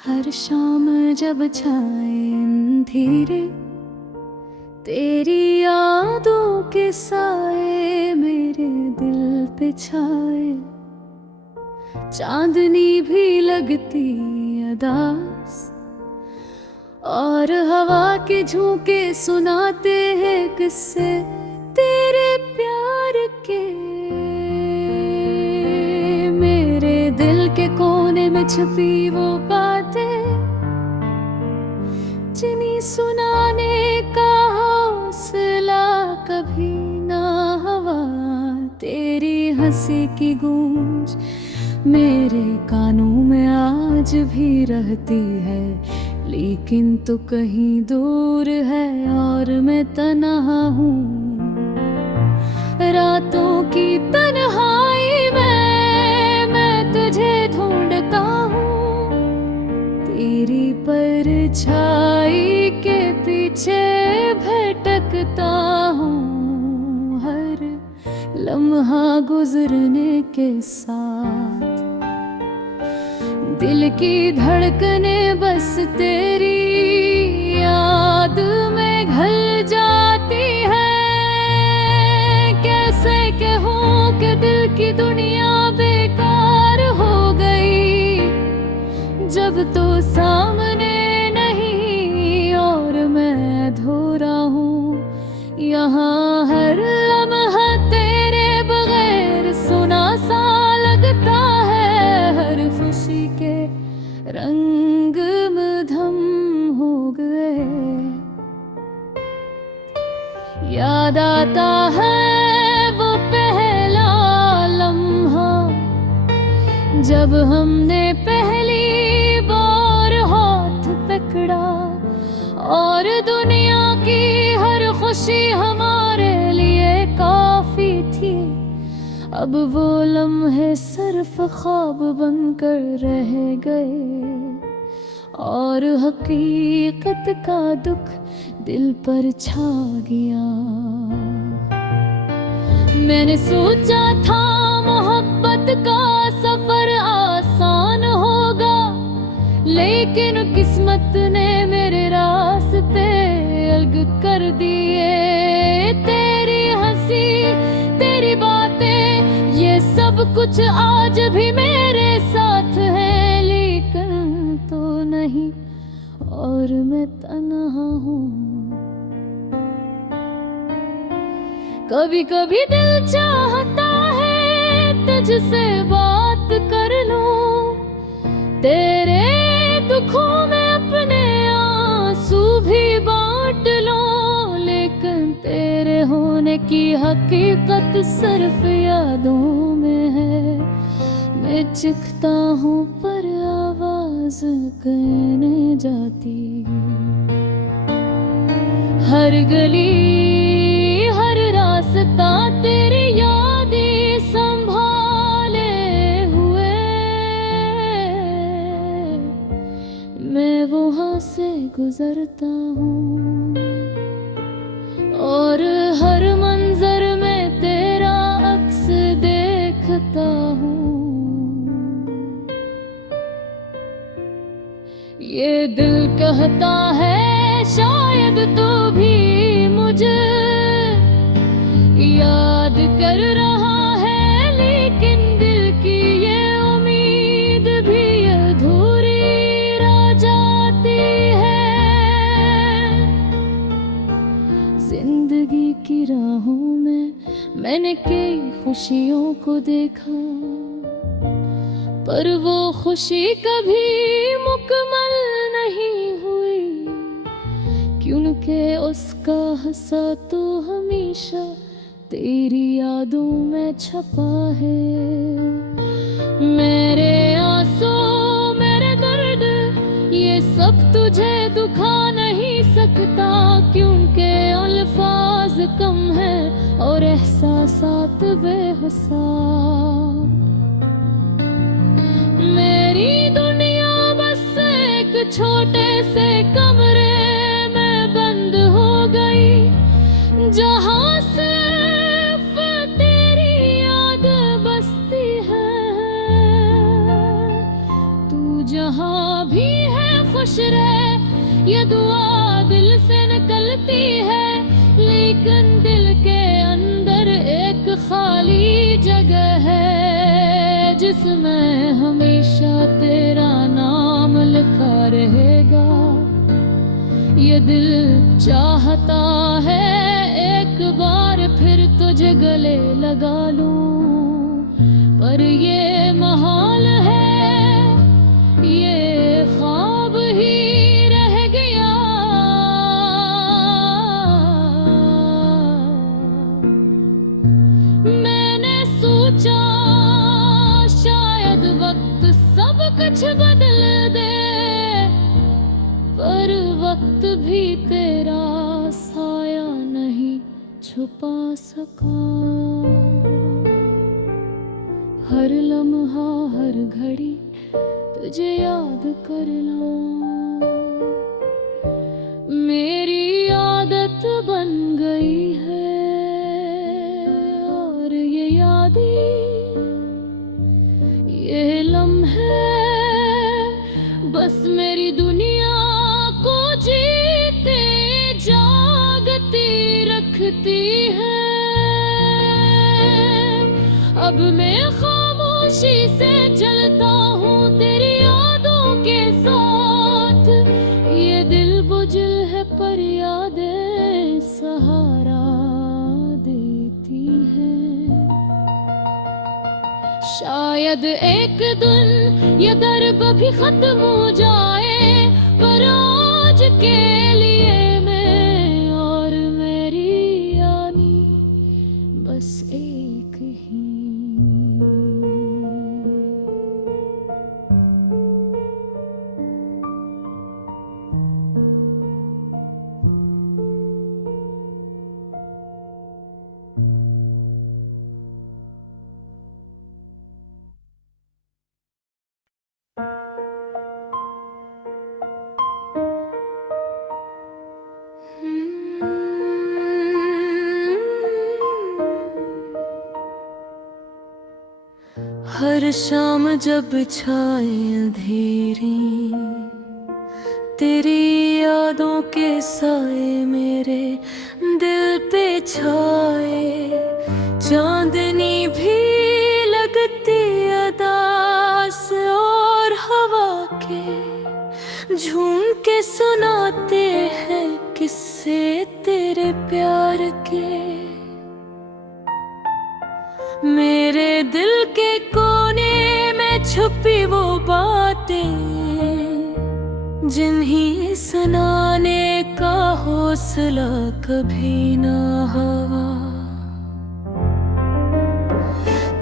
हर शाम जब छाए अंधेरे, तेरी यादों के साए मेरे दिल पे छाए। चांदनी भी लगती अदास और हवा के झोंके सुनाते हैं किस्से तेरे प्यार के। मेरे दिल के कोने में छुपी वो बातें जिन्हें सुनाने का हौसला कभी ना हुआ। तेरी हंसी की गूंज मेरे कानों में आज भी रहती है, लेकिन तू कहीं दूर है और मैं तन्हा हूँ। रातों की तन्हाई में मैं तुझे ढूंढता हूँ, तेरी परछाई के पीछे भटकता हूँ। हर लम्हा गुजरने के साथ दिल की धड़कने बस तेरी याद में घल जाती है। कैसे कहूँ कि दिल की दुनिया बेकार हो गई, जब तो सामने नहीं और मैं अधूरा हूँ। यहाँ हर लम्हा तेरे बगैर सुना सा लगता है, हर खुशी के रंग मधम हो गए। याद आता है वो पहला लम्हा जब हमने पहली बार हाथ पकड़ा और दुनिया की हर खुशी हमारे लिए काफी थी। अब वो लम्हे सिर्फ ख्वाब बनकर रह गए और हकीकत का दुख दिल पर छा गया। मैंने सोचा था मोहब्बत का सफर आसान होगा, लेकिन किस्मत ने मेरे रास्ते अलग कर दिए। तेरी हंसी, तेरी बातें, ये सब कुछ आज भी मेरे साथ है, लेकिन तो नहीं और मैं तन्हा हूँ। कभी कभी दिल चाहता है तुझसे बात कर लूं, तेरे दुखों में अपने आंसू भी बांट लूं, लेकिन तेरे होने की हकीकत सिर्फ यादों में है। मैं चिखता हूँ पर आवाज कहने जाती। हर गली हर रास्ता तेरी यादें संभाले हुए, मैं वहाँ से गुजरता हूँ और हर मंजर में तेरा अक्स देखता हूँ। ये दिल कहता है शायद तू भी मुझे याद कर रहा है, लेकिन दिल की ये उम्मीद भी अधूरी रह जाती है। जिंदगी की राहों में मैंने कई खुशियों को देखा, पर वो खुशी कभी मुकम्मल नहीं हुई, क्योंकि उसका हंसा तो हमेशा तेरी यादों में छपा है। मेरे आंसू, मेरे दर्द, ये सब तुझे दुखा नहीं सकता, क्योंकि अल्फाज कम है और एहसासात बेहिसाब। मेरी दुनिया बस एक छोटे से कमरे में बंद हो गई, जहाँ सिर्फ तेरी याद बसती है। तू जहाँ भी है खाली जगह है जिसमें हमेशा तेरा नाम लिखा रहेगा। ये दिल चाहता है एक बार फिर तुझे गले लगा लूं, पर ये महाल है, ये ख्वाब ही रह गया। मैंने सोचा शायद वक्त सब कुछ बदल दे, पर वक्त भी तेरा साया नहीं छुपा सका। हर लम्हा हर घड़ी तुझे याद करना मेरी आदत बन गई है, और ये यादें ये लम्हे बस मेरी दुनिया को जीते जागती रखती है। अब मैं खामोशी से जलता हूँ तेरी यादों के साथ। ये दिल बुझल है पर यादें सहारा देती हैं। शायद एक दिन ये दर्द भी खत्म हो जाए, पर आज के लिए मैं और मेरी यानी बस एक ही। हर शाम जब छाए अंधेरी, तेरी यादों के साए मेरे दिल पे छाए। चांदनी भी लगती अदास और हवा के झूम के सुनाते हैं किस्से तेरे प्यार के। मेरे दिल के कोने में छुपी वो बातें जिन्हें सुनाने का हौसला कभी ना हुआ।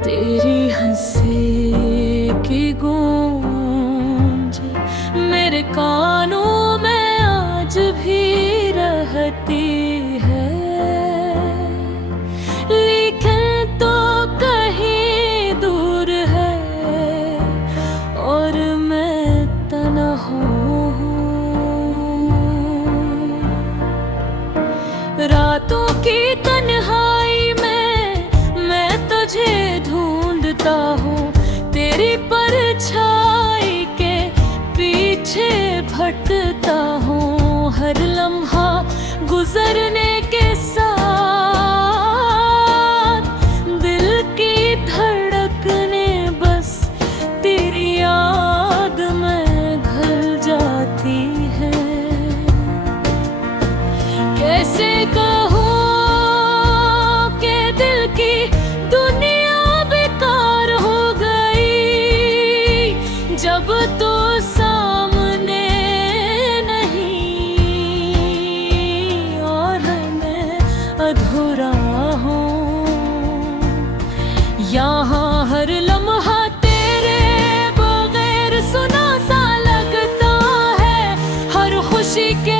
तेरी हंसी की गूंज मेरे कानों में आज भी रहती है, रातों की तन्हाई में मैं तुझे ढूंढता हूँ। तेरी परछाई के पीछे भटकता हूँ। हर लम्हा गुजरने के साथ दिल की धड़कने बस तेरी याद में घल जाती है। कैसे कहूँ कि दिल की दुनिया बेकार हो गई जब तो सामने नहीं, और मैं अधूरा हूँ। यहाँ हर लम्हा तेरे बगैर सुना सा लगता है। हर खुशी के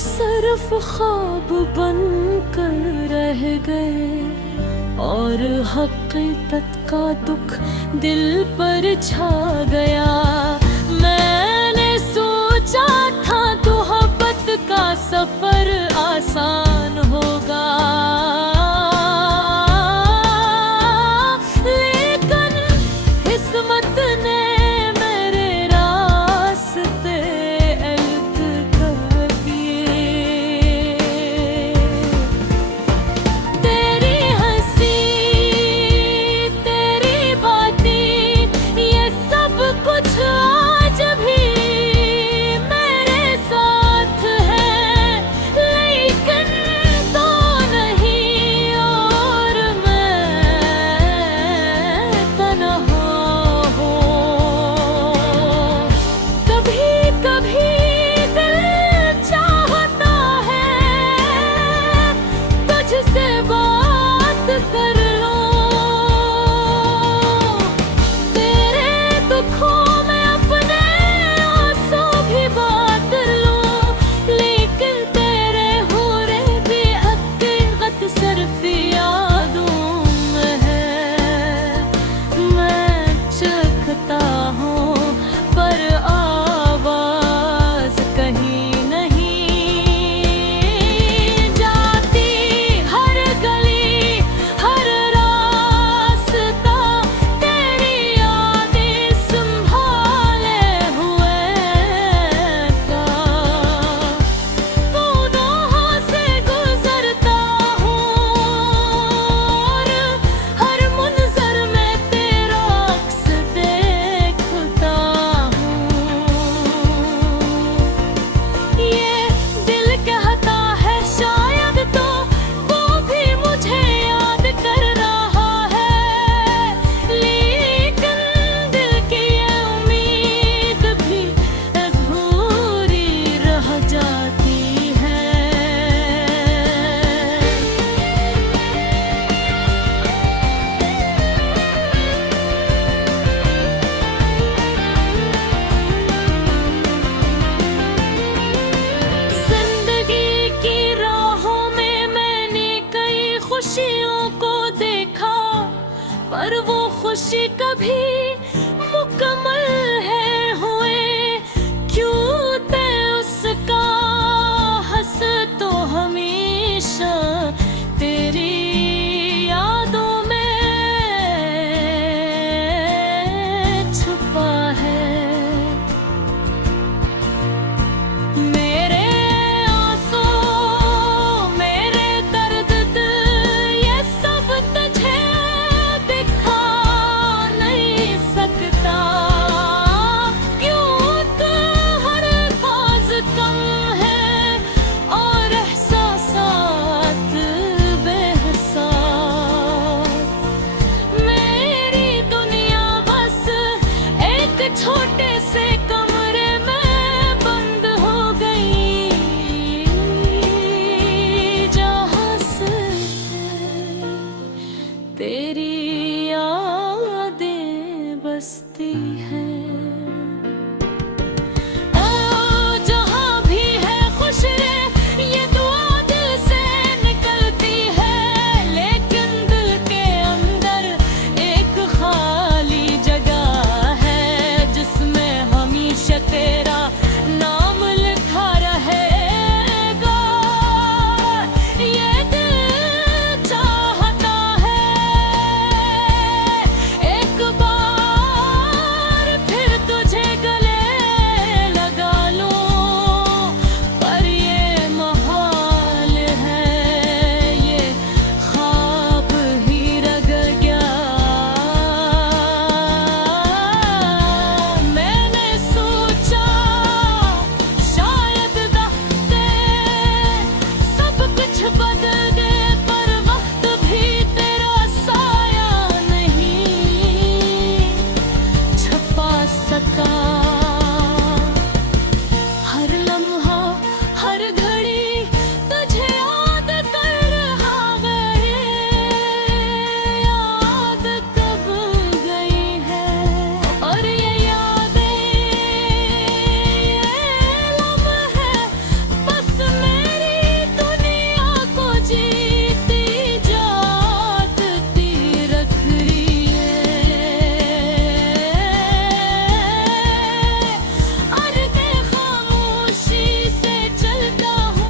सिर्फ ख्वाब बन कर रह गए, और हकीकत का दुख दिल पर छा गया। तेरा नाम लिखा रहेगा। ये दिल चाहता है एक बार फिर तुझे गले लगा लूं, पर ये महाल है, ये ख्वाब ही रह गया। मैंने सोचा शायद वक्त सब कुछ बदल दे, पर वक्त भी तेरा साया नहीं छुपा सका। हर लम्हा हर घड़ी तुझे याद कर रहा है, याद कब गई है। और ये यादें, ये लम्हे बस मेरी दुनिया को जीती जागती रख रही है। और के खामोशी से चलता हूँ।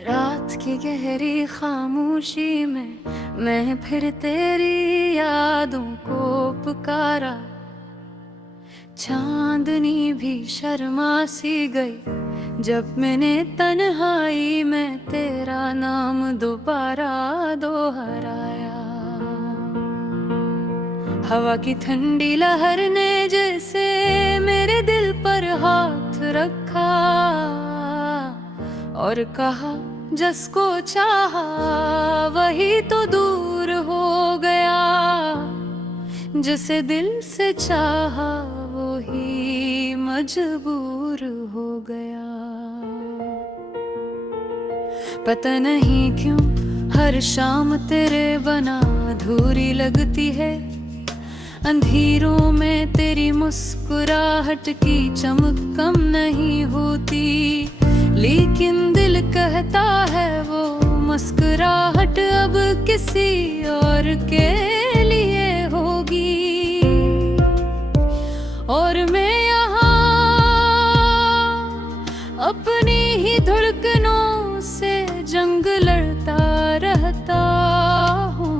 रात की गहरी खामोशी में मैं फिर तेरी यादों को पुकारा। चांदनी भी शर्मा सी गई जब मैंने तन्हाई में तेरा नाम दोबारा दोहराया। हवा की ठंडी लहर ने जैसे मेरे दिल पर हाथ रखा और कहा जिसको चाहा वही तो दूर हो गया, जिसे दिल से चाहा वही मजबूर हो गया। पता नहीं क्यों हर शाम तेरे बना अधूरी लगती है। अंधेरों में तेरी मुस्कुराहट की चमक कम नहीं होती, लेकिन दिल कहता है वो मुस्कुराहट अब किसी और के लिए होगी। और मैं यहाँ अपनी ही धड़कनों से जंग लड़ता रहता हूँ।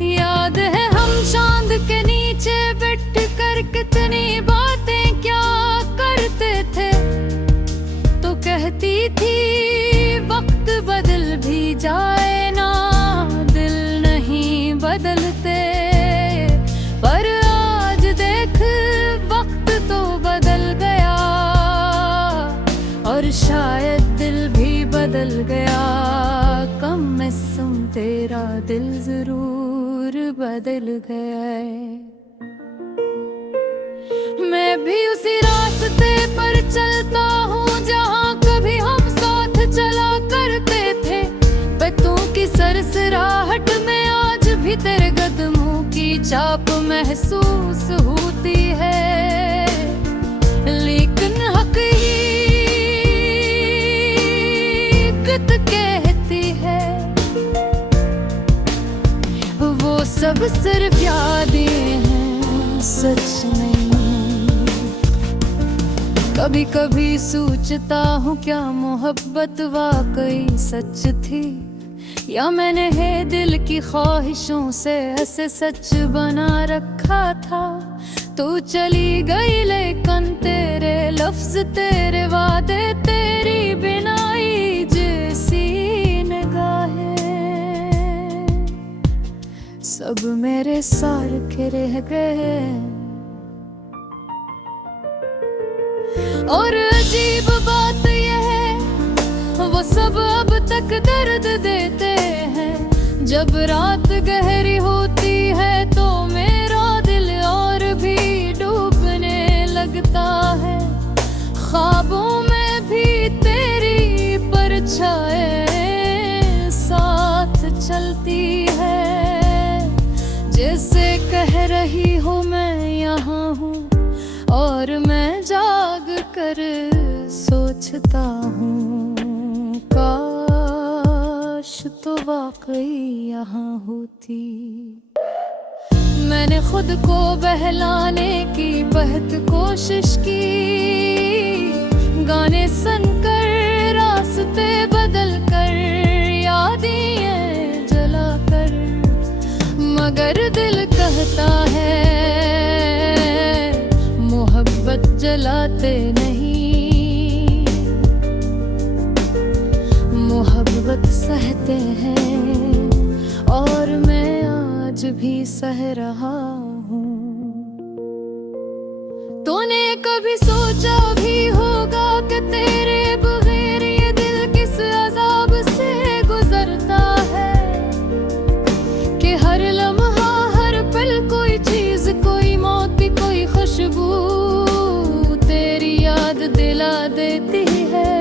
याद है हम चांद के नीचे बैठ कर कितनी बातें क्या करते थे। तो कहती थी वक्त बदल भी जाए ना, दिल नहीं बदलते। पर आज देख वक्त तो बदल गया और शायद दिल भी बदल गया। कम में सुन तेरा दिल जरूर बदल गया है। मैं भी उसी रास्ते पर चलता हूँ जहाँ कभी हम साथ चला करते थे। पत्तों की सरसराहट में आज भी तेरे कदमों की चाप महसूस होती है। लेकिन हकीकत कहती है वो सब सिर्फ यादें हैं, सच नहीं। कभी कभी सोचता हूँ क्या मोहब्बत वाकई सच थी, या मैंने है दिल की ख्वाहिशों से ऐसे सच बना रखा था। तू चली गई लेकिन तेरे लफ्ज, तेरे वादे, तेरी बिनाई जैसी निगाहें सब मेरे सार के रह गए। और अजीब बात यह है वो सब अब तक दर्द देते हैं जब रात गहरी होती है तो मेरा दिल और भी डूबने लगता है। ख्वाबों में भी तेरी परछाई साथ चलती है। जैसे कह रही हो मैं यहाँ हूँ और मैं जाग कर सोचता हूँ, काश तो वाकई यहाँ होती। मैंने खुद को बहलाने की बहुत कोशिश की, गाने सुनकर रास्ते बदल कर यादें जला कर, मगर दिल कहता है मोहब्बत जलाते नहीं, मोहब्बत सहते हैं और मैं आज भी सह रहा हूँ। तूने कभी सोचा भी होगा कि तेरे बगैर ये दिल किस अजाब से गुजरता है, कि हर लम्हा हर पल कोई चीज, कोई मौत, कोई खुशबू तेरी याद दिला देती है।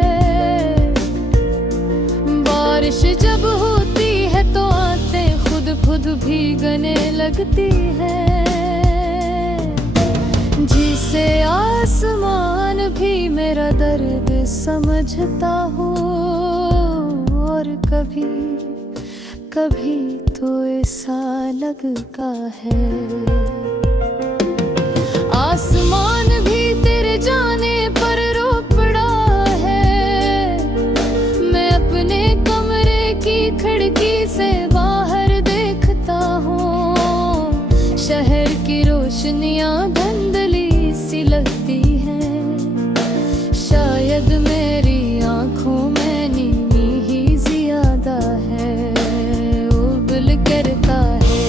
बारिश जब होती है तो आते खुद भीगने लगती है। जिसे आसमान भी मेरा दर्द समझता हो, और कभी कभी तो ऐसा लगता है आसमान भी तेरे जाने पर रो पड़ा है। मैं अपने कमरे की खिड़की से बाहर देखता हूँ, शहर की रोशनियाँ धुंधली सी लगती हैं। शायद मेरी आँखों में नींद ही ज्यादा है, उबल करता है।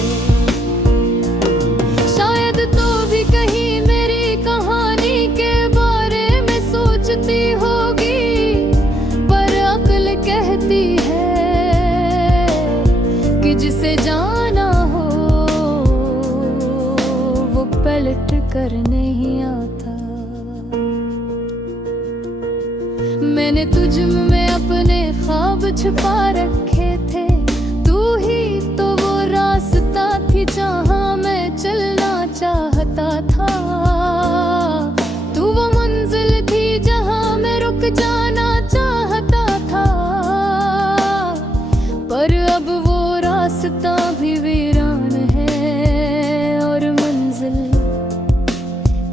शायद तो भी कहीं मेरी कहानी के बारे में सोचती होगी, पर अक्ल कहती है कि जिसे जाना हो वो पलट कर नहीं आता। मैंने तुझ में अपने ख्वाब छुपा रखे थे, तू ही तो वो रास्ता थी जहाँ मैं चलना चाहता था। तू वो मंजिल थी जहाँ मैं रुक जाना चाहता था, पर अब वो रास्ता भी वीरान है और मंजिल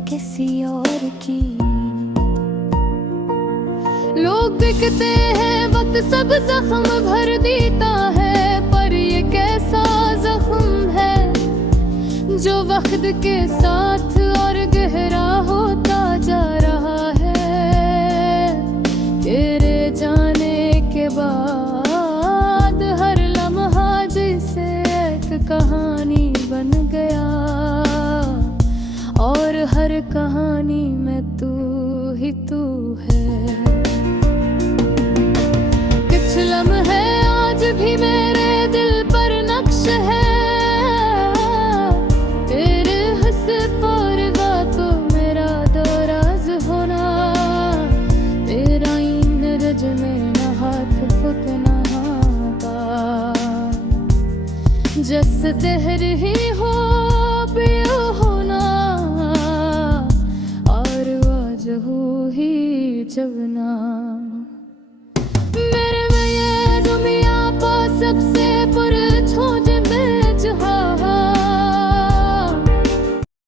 किसी और की। लोग दिखते हैं वक्त सब जख्म भर देता है, पर ये कैसा जख्म है जो वक्त के साथ और गहरा होता जा रहा है। तेरे जाने के बाद हर लम्हा जैसे एक कहानी बन गया, और हर कहानी में तू ही तू है। कुछ लम्हे आज भी मेरे दिल पर नक्श है, तेरे हंस पर बातों मेरा दोराज होना, तेरा इन रज में न हाथ फुकना जस देहर ही हो पियो होना, और आज हो ही जब ना